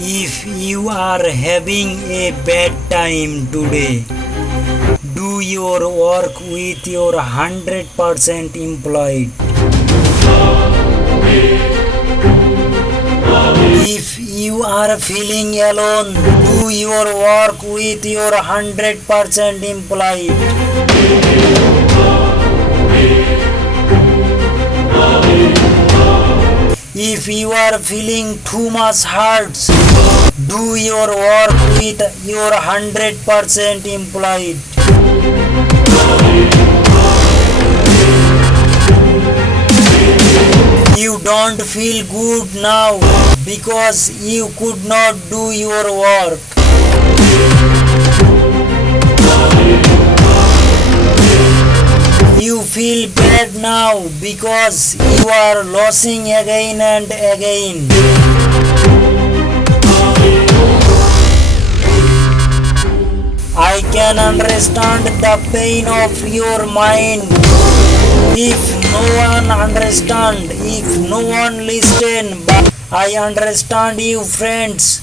If you are having a bad time today, do your work with your 100% employed. If you are feeling alone, do your work with your 100% employed. If you are feeling too much hurt, do your work with your 100% employed. You don't feel good now because you could not do your work. You feel bad now because you are losing again and again. I can understand the pain of your mind. If no one understand, if no one listen, but I understand you, friends.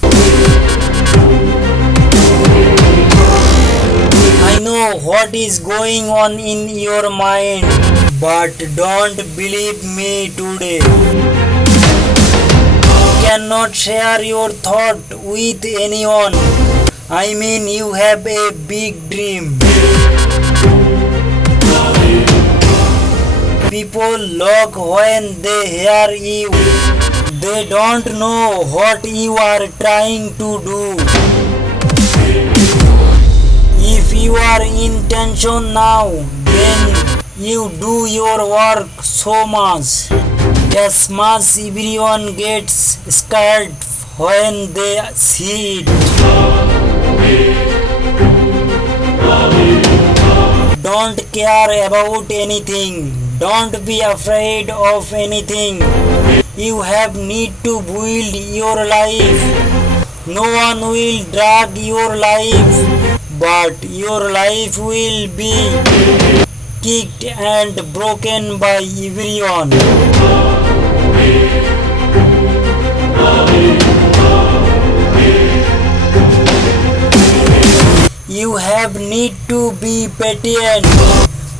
I know what is going on in your mind, but don't believe me today. You cannot share your thought with anyone. I mean, you have a big dream. People look when they hear you. They don't know what you are trying to do. If you are in tension now, then you do your work so much. As much everyone gets scared when they see it. Don't care about anything. Don't be afraid of anything. You have need to build your life. No one will drag your life, but your life will be kicked and broken by everyone. You have need to be patient,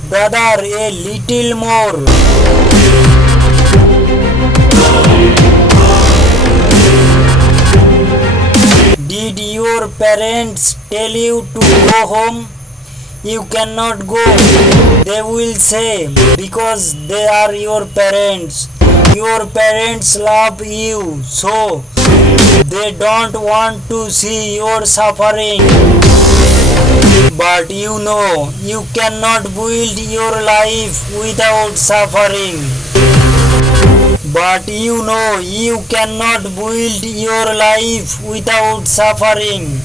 brother, a little more. Did your parents tell you to go home? You cannot go. They will say, because they are your parents. Your parents love you, so they don't want to see your suffering. But you know, you cannot build your life without suffering. But you know, you cannot build your life without suffering.